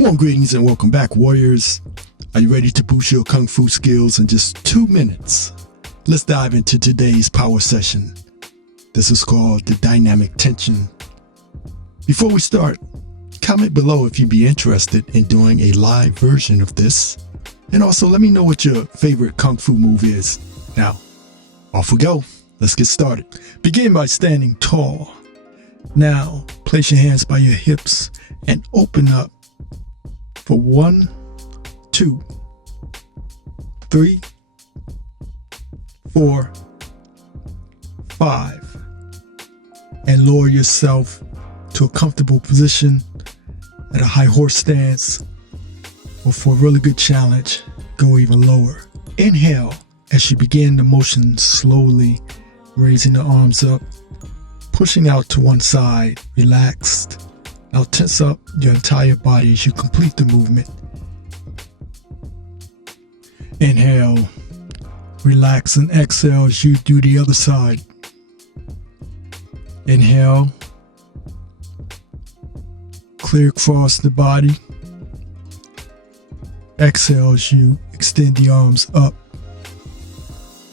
Warm greetings and welcome back, warriors. Are you ready to boost your Kung Fu skills in just 2 minutes? Let's dive into today's power session. This is called the dynamic tension. Before we start, comment below if you'd be interested in doing a live version of this. And also let me know what your favorite Kung Fu move is. Now, off we go. Let's get started. Begin by standing tall. Now, place your hands by your hips and open up for 1, 2, 3, 4, 5, and lower yourself to a comfortable position at a high horse stance, or for a really good challenge, go even lower. Inhale as you begin the motion, slowly raising the arms up, pushing out to one side, relaxed. Now tense up your entire body as you complete the movement. Inhale, relax, and exhale as you do the other side. Inhale, clear across the body. Exhale as you extend the arms up,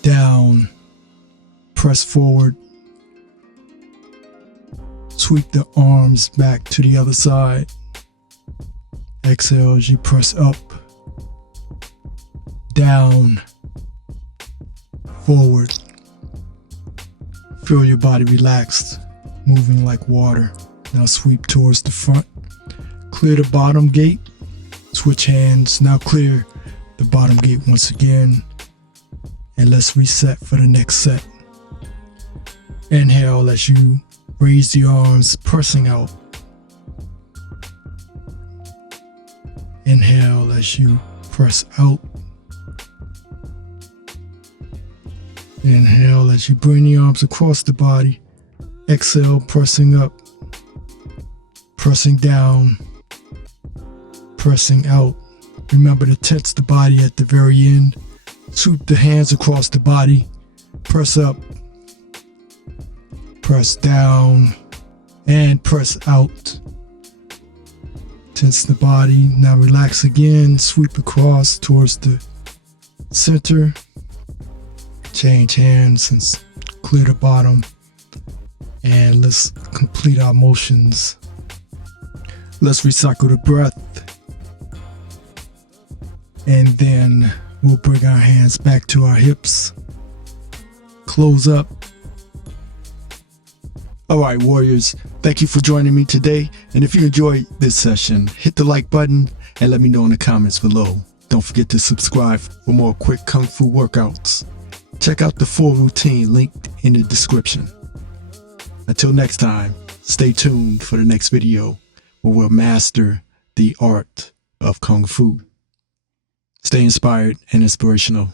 down, press forward. Sweep the arms back to the other side. Exhale as you press up, down, forward. Feel your body relaxed, moving like water. Now sweep towards the front. Clear the bottom gate. Switch hands. Now clear the bottom gate once again. And let's reset for the next set. Inhale as you raise the arms, pressing out. Inhale as you press out. Inhale as you bring the arms across the body. Exhale, pressing up, pressing down, pressing out. Remember to tense the body at the very end. Sweep the hands across the body. Press up, press down, and press out. Tense the body. Now relax again. Sweep across towards the center. Change hands and clear the bottom. And let's complete our motions. Let's recycle the breath. And then we'll bring our hands back to our hips. Close up. Alright, warriors, thank you for joining me today. And if you enjoyed this session, hit the like button and let me know in the comments below. Don't forget to subscribe for more quick Kung Fu workouts. Check out the full routine linked in the description. Until next time, stay tuned for the next video where we'll master the art of Kung Fu. Stay inspired and inspirational.